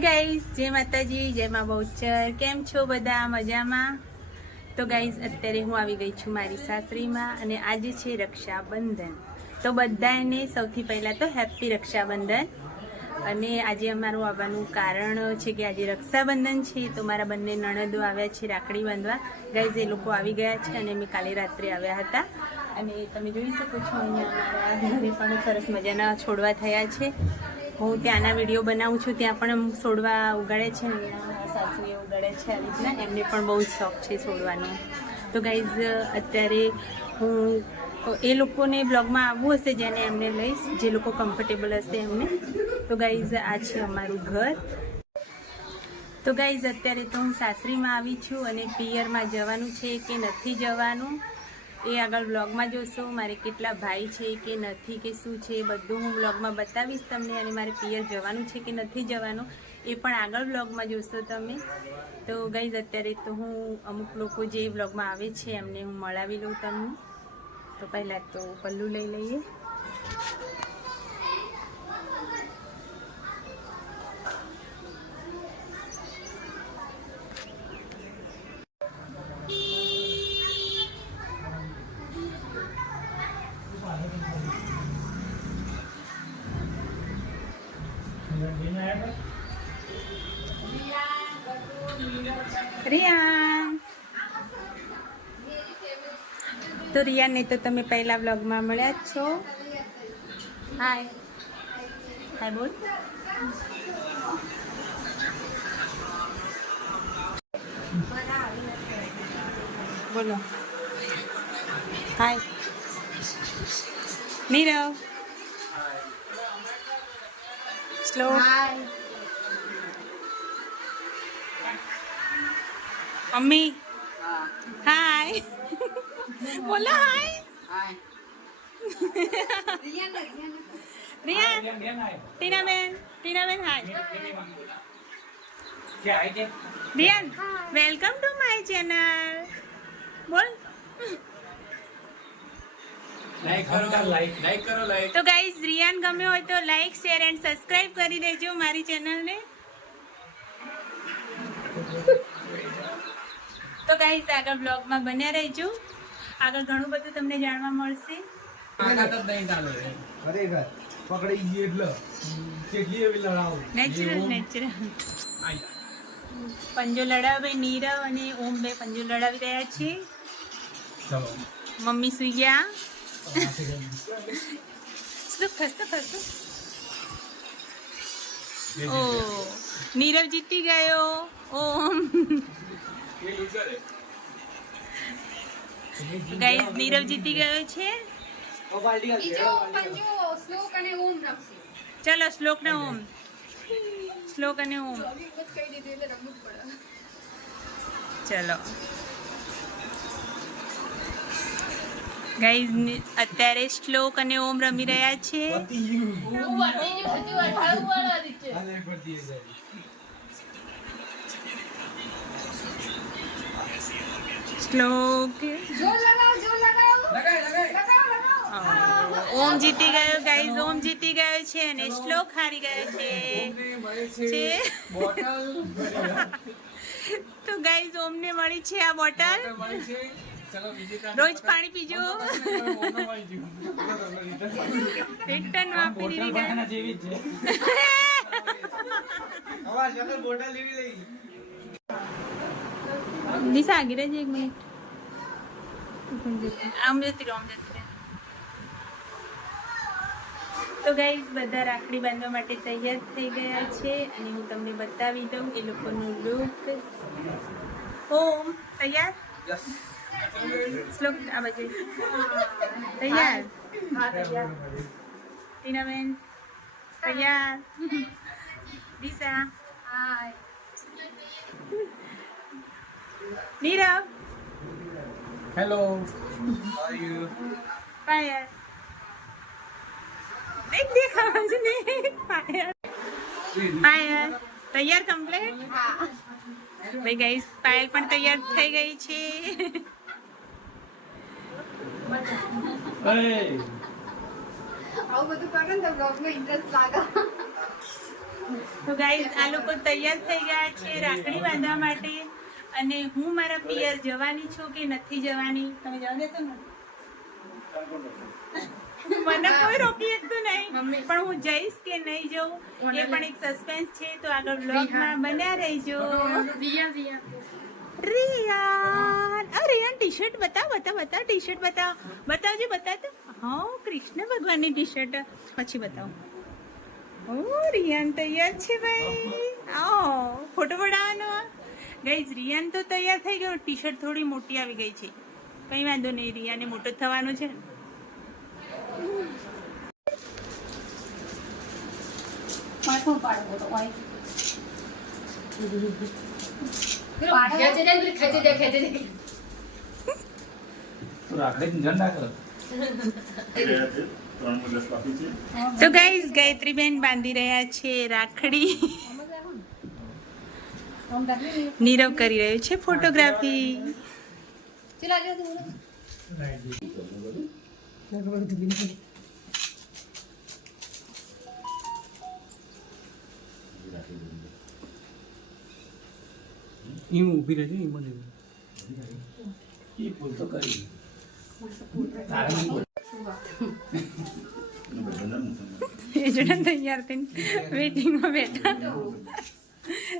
Hi guys જય માતાજી, જય મા બહુચર. કેમ છો બધા? મજામાં? તો ગાઈઝ અત્યારે હું આવી ગઈ છું મારી સાસરીમાં અને આજે છે રક્ષાબંધન. તો બધાને સૌથી પહેલાં તો હેપી રક્ષાબંધન. અને આજે અમારું આવવાનું કારણ છે કે આજે રક્ષાબંધન છે, તો મારા બંને નણદો આવ્યા છે રાખડી બાંધવા. ગાઈઝ એ લોકો આવી ગયા છે અને અમે કાલે રાત્રે આવ્યા હતા. અને તમે જોઈ શકો છો, અહીંયા અમારા ઘરે પણ સરસ મજાના છોડવા થયા છે. હું ત્યાંના વીડિયો બનાવું છું, ત્યાં પણ છોડવા ઉગાડે છે સાસુએ ઉગાડે છે આવી રીતના. એમને પણ બહુ જ શોખ છે છોડવાનો તો ગાઈઝ અત્યારે હું એ લોકોને બ્લોગમાં આવવું હશે જેને એમને લઈશ, જે લોકો કમ્ફર્ટેબલ હશે એમને. તો ગાઈઝ આ છે અમારું ઘર. તો ગાઈઝ અત્યારે તો હું સાસરીમાં આવી છું અને પિયરમાં જવાનું છે કે નથી જવાનું. એ આગળ બ્લોગમાં જોશો, મારે કેટલા ભાઈ છે કે નથી, કે શું છે બધું હું બ્લોગમાં બતાવીશ તમને અને મારે પિયર જવાનું છે કે નથી જવાનું, એ પણ આગળ બ્લોગમાં જોશો તમે. તો ગઈ અત્યારે તો હું અમુક લોકો જે બ્લોગમાં આવે છે એમને હું મળાવી લઉં તમને. તો પહેલાં તો પલ્લું લઈ લઈએ. તો રિયાને તો તમે પહેલા વ્લોગમાં મળ્યા જ છો. હાય હાય બોલ. બોલો. Hi Nirav. Slow mummy. Hi બોલો hi. Riyan Tinaben Tinaben hi. Riyan welcome to my channel. બોલ. તો ગાઈઝ રિયાન ગમ્યો હોય તો લાઈક શેર એન્ડ સબસ્ક્રાઇબ કરી દેજો મારી ચેનલને. તો ગાઈઝ આગળ બ્લોગમાં બન્યા રહેજો. આગળ ઘણું બધું તમને જાણવા મળશે. ખરેખર પકડાઈ ગઈ એટલે. કેટલી એવી લડાવ નેચરલ નેચરલ પંજો લડાવે નીરવ અને ઓમ બે પંજો લડાવી રહ્યા છે. મમ્મી સુઈ ગયા. ખસતો ખસતો ઓ નીરવ જીતી ગયો. ઓમ. ગાઈઝ નીરવ જીતી ગયો છે. બીજો પંજો ઓમ ચલો શ્લોક ને ઓમ. શ્લોક અને ઓમ. ચલો. ગાઈઝ અત્યારે શ્લોક અને ઓમ રમી રહ્યા છે પતી ગયું આને પડતી એ જાય. શ્લોક જોર લગાવો જોર લગાવો લગાવો લગાવો ઓમ જીતી ગયો ગાઈઝ ઓમ જીતી ગયો છે અને શ્લોક હારી ગયો છે છે તો ગાઈઝ ઓમને મળી છે આ બોટલ રોજ પાણી પીજો રિટર્ન વાપરી દીધી guys. અવાજ વગર બોટલ લેવી લઈ દિશા આગી રહેજે એક મિનિટ આમ જતી રહો આમ જતી રહે. તો ગાઈઝ બધા રાખડી બાંધવા માટે તૈયાર થઈ ગયા છે અને હું તમને બતાવી દઉં એ લોકોનું લુક ઓમ તૈયાર? શ્લોક આ બાજુ. તૈયાર? ટીનાબેન તૈયાર? Disha hi Nirav hello are you? Fire. દેખ દેખ આવાજ ને ફાયર ફાયર તૈયાર કમ્પ્લીટ ભાઈ ગાઈસ પાયલ પણ તૈયાર થઈ ગઈ છે. એ આવું બધું કરો ને તો બ્લોગમાં ઇન્ટરેસ્ટ લાગે. તો ગાઈઝ આ લોકો તૈયાર થઈ ગયા છે રાખડી બાંધવા માટે. અને હું મારા પિયર જવાની છું કે નથી જવાની? તમે જવા દેશો ને? મને કોઈ રોકી શકતું નહીં. પણ હું જઈશ કે નહીં જઉં એ પણ એક સસ્પેન્સ છે. તો આગળ બ્લોગમાં બન્યા રહેજો. રિયાન અ યાર ટી શર્ટ બતાવ બતાવ બતાવ ટી શર્ટ બતાવ બતાવજો બતાવ તો. હા કૃષ્ણ ભગવાનની ટી શર્ટ પછી બતાવો. ઓ રિયાન તૈયાર છે ભાઈ. આવો ફોટો પડાવવાનો. ગઈ રિયાન તો તૈયાર થઈ ગયો. ટી શર્ટ થોડી મોટી આવી ગઈ છે. કઈ વાંધો નહીં રિયાને મોટો થવાનું છે. ને તો રાખડી ઝંડા કર. તો ગાઈઝ ગાયત્રીબેન બાંધી રહ્યા છે રાખડી. નીરવ કરી રહ્યો છે ફોટોગ્રાફી ઈ ઊભી રહેજે ઈ મને એ ભૂલ તો કરી તારે નહીં બોલ. એ જણા તૈયાર થઈને વેટિંગમાં બેઠા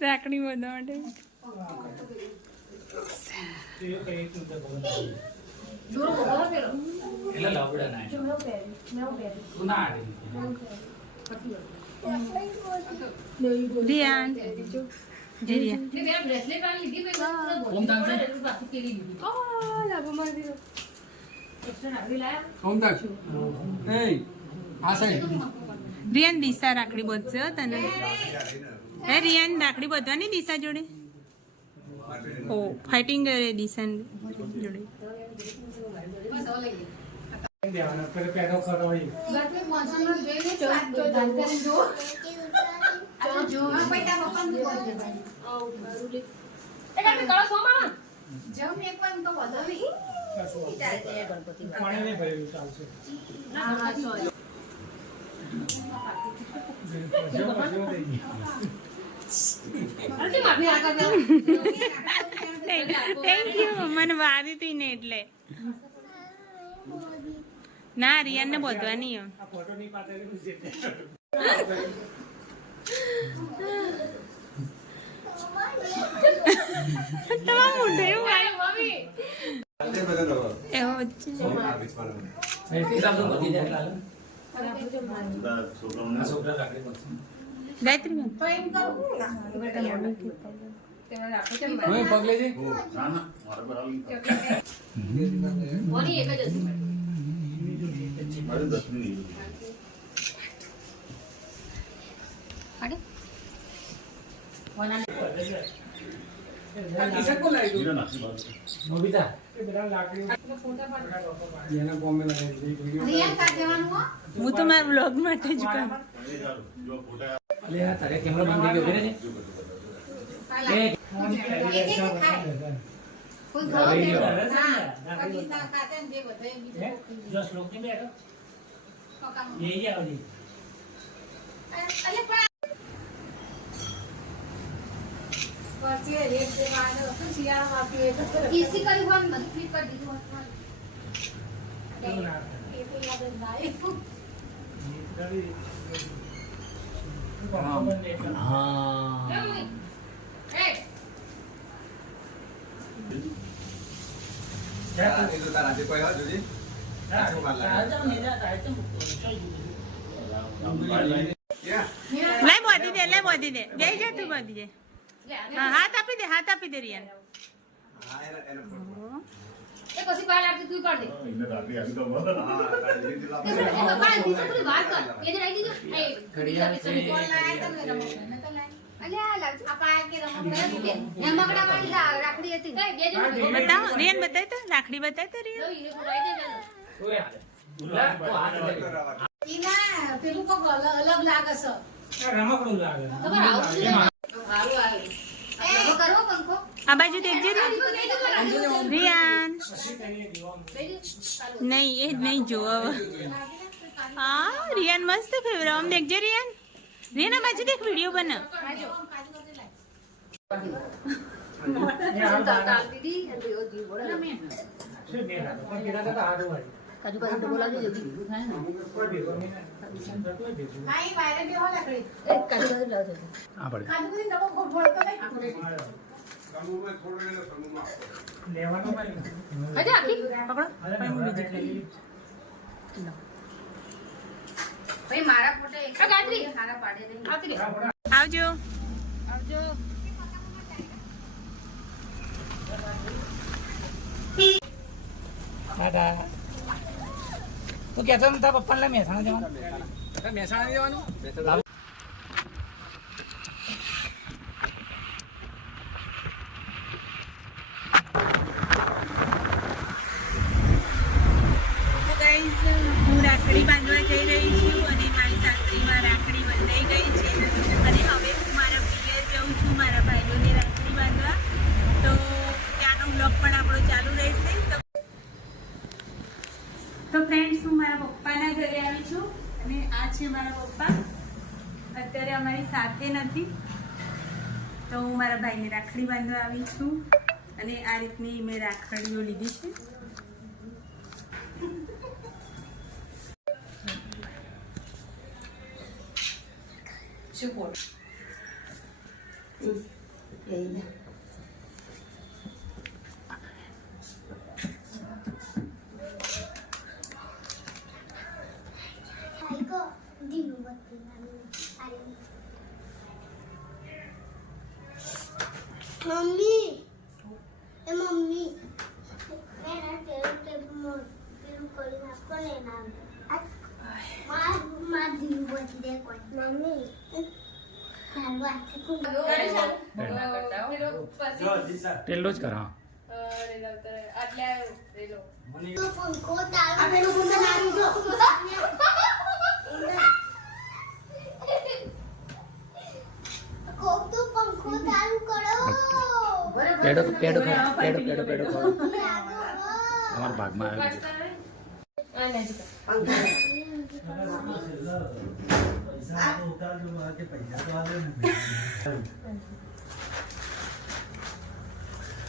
રાખડી બધા માટે. રિયાન દિશા રાખડી બાંધશે તને. હે રિયાન રાખડી બાંધવાની દિશા જોડે? ઓ ફાઇટિંગ કરે દિશા જોડે. થેન્ક યુ મને વારી હતી ને એટલે ના રિયાન ને આવ્યું. એવો વચ્ચે. એ હિસાબ તો વધી જાય એટલે આ છોકરા રાખડી પડશે ગાયત્રી બેન હવે પગ લેજે આ ટી-શર્ટ કોણ લાવી દઉં? નોબિતા એના બોમ્બે લગાવી દીધી. હું તો મારા બ્લોગ માટે જ કહું અલે આ તારે કેમેરો બંધ થઈ ગયો છે ને? એ લઈ ગયો. હા લે બોધી દે લે બોધી દે જઈ જા તું બોધી દે હા હાથ આપી દે હાથ આપી દે રિયાન. પછી પાડ આપી તું પાડ દે ઘડિયાળ છે. બતાવો રિયાન બતાય તો રાખડી બતાય તો રિયાન. ઓરે હાલે. લા, તો હાથ લઈ. પેલું કોક અલગ લાગે છે. રમકડું લાગે. ખબર આવું જ નહીં. હારું આવે. આ લગો કરવો પંખો? આ બાજુ દેખજે નહીં, એ જ નહીં જોવો. હા, રિયાન મસ્ત ફેવરે આમ દેખજે રિયાન. રેના બાજુ દેખ વીડિયો બના. કાજુ કાજુ તો બોલાવજો જલ્દી થાય ને. કાજુ કાજુ આ પડે. કાજુ આખી? પકડો. હું બીજી ખાઈ ભાઈ મારા ફોટો એક પાડે આવજો. આવજો. ટાટા તું કહેતો ને તારા પપ્પાને મહેસાણા જવાનું. મહેસાણા જવાનું. અમારી નથી. તો હું મારા ભાઈને રાખડી બાંધવા આવી છું અને આ રીતની મેં રાખડીઓ લીધી છે. Aiko, dino batti મમ્મી એ મમ્મી એના ટેરું ટેબમાં પેલું કરી નાખો ને એના માર માર દીવું બધી દે કોઈ મમ્મી હાલવા આથી કોણ પેલો જ કર હા તો પંખો તાળો આ પેલું ગુંડા નાનું જો કોક તો પંખો ચાલુ કરો પેડો પેડો ખા પેડો પેડો પેડો ખા લાગો તમારા ભાગમાં આવી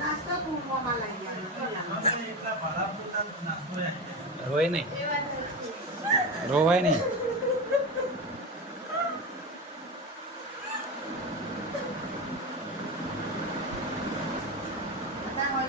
રોવા. બધું લેવાનું હોય તો. નાસ્તો પૂરવામાં લઈ આવવાનો. એટલા ભાડા પૂરતા નાસ્તો રે. રોય નહીં રોવાય નહીં બધા હોય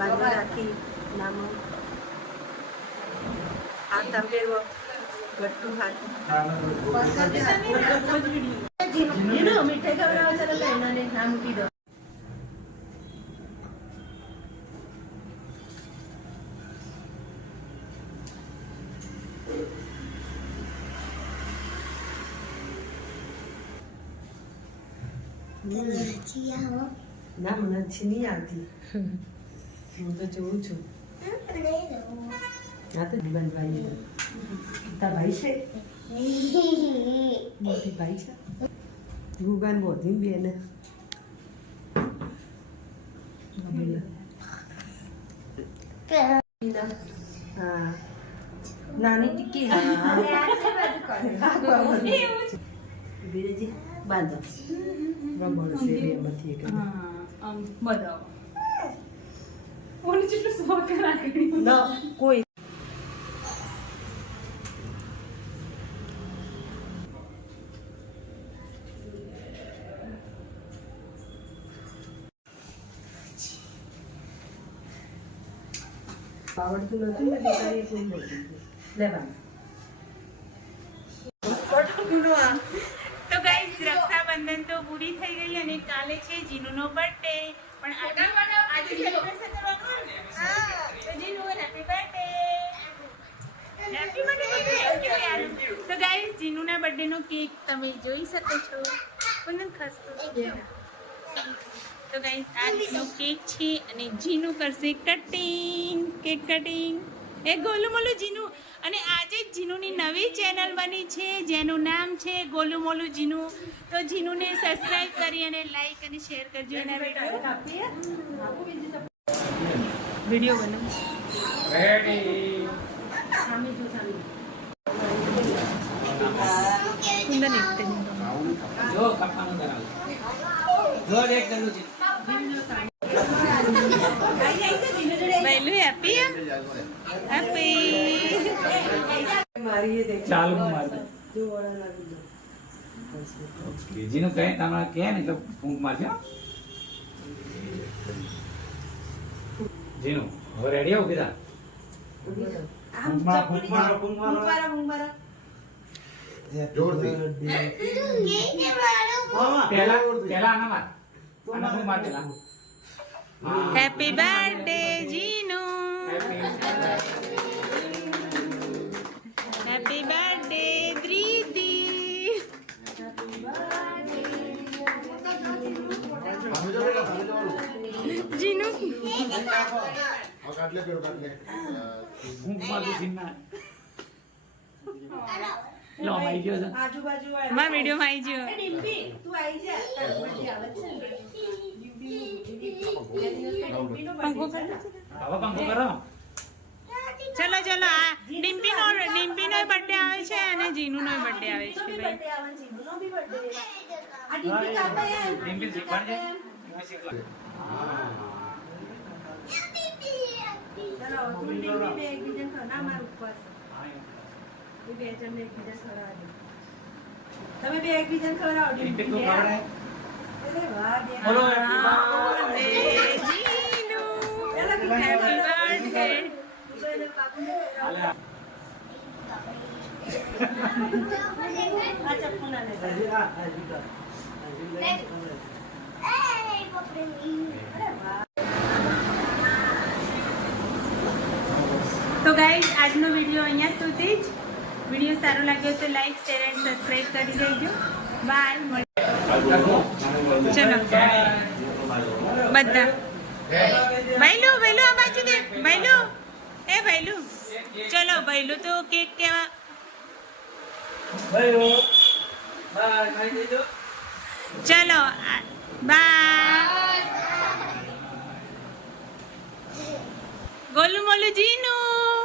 બાંધવા રાખી નામો આ તમે ગટ્ટુ હાથ મીઠાઈ ખવડાવો ચાલો લઈને ના મૂકી દો જી આવો ના મને છી નહીં આવતી હું તો જોઉં છું. આ તો બંધવાની તારા ભાઈ છે? મોટી ભાઈ છે. ગુગાન બોધી બેન. હા. નાની ટીકી બાંધો. બતાવો કોઈ. આવડતું ને કોઈ નતું લે તો ગાઈસ રક્ષાબંધન તો પૂરી થઈ ગઈ અને કાલે છે જીનુનો બર્થડે પણ આજે આજે celebration કરવાનું ને? તો Jinu happy birthday happy birthday તો ગાઈસ જીનુના બર્થડે નો કેક તમે જોઈ શકો છો. પણ ખસતો તો ગાઈસ આ રીતનો કેક છે અને જીનુ કરશે કટિંગ કેક કટિંગ એ ગોલુ મોલુ જીનુ. અને આજે જ જીનુની નવી ચેનલ બની છે જેનું નામ છે ગોલુ મોલુ જીનુ. તો જીનુને સબસ્ક્રાઈબ કરી અને લાઈક અને શેર કરજો એના વીડિયો વીડિયો બનાવો. રેડી એક જો કાપવાનું ધરાવ જો એક કરલું છે વહેલું હેપી હેપી મારી ચાલ મારી જો વળા લાગી બીજીનું કહે તમારે કહે ને તો ફૂંક મારજો જીનું હવે રેડી આવું કીધા ફૂંક મારો, ફૂંક મારો. ફૂંક મારો, મારો. પહેલા પહેલા આના માર. આના ફૂંક માર પહેલા? Happy birthday Jinu happy birthday Dhriti Jinu ફૂંક મારજો જીનના આવી ગયો છે આજુબાજુ વાળા. મારા વિડીયોમાં આવી ગયો ડિમ્પી, તું આવી જા. તારી આવે છે ને. પંખો કરી દો. પંખો કરો ચલો ચલો આ ડિમ્પી નો બર્થડે આવે છે અને જીનુનો બર્થડે આવે છે ભાઈ બી. આ ડિમ્પી શીખવાડજે શીખવાડ ચલો, તું ડિમ્પી બે એકબીજાને. ના, મારું ઉપવાસ છે. એ બે જણને એકબીજા ખવડાવવા તમે બે એકબીજાને ખવડાવો એક. કો ખવડાય. અરે વાહ, બે. બોલો બર્થડે એલા હેપી બર્થડે. આ. તો ગાઈઝ આજનો વીડિયો અહીંયા સુધી જ વીડિયો સારો લાગ્યો તો લાઈક શેર એન્ડ સબસ્ક્રાઇબ કરી દેજો. બાય ચલો. બધા. ભાઈલું ભાઈલું આ બાજુ દે. ભાઈલું એ ભાઈલું ચલો ભાઈલું તો કેક કેવા ચલો બાય ગોલું મોલું જીનું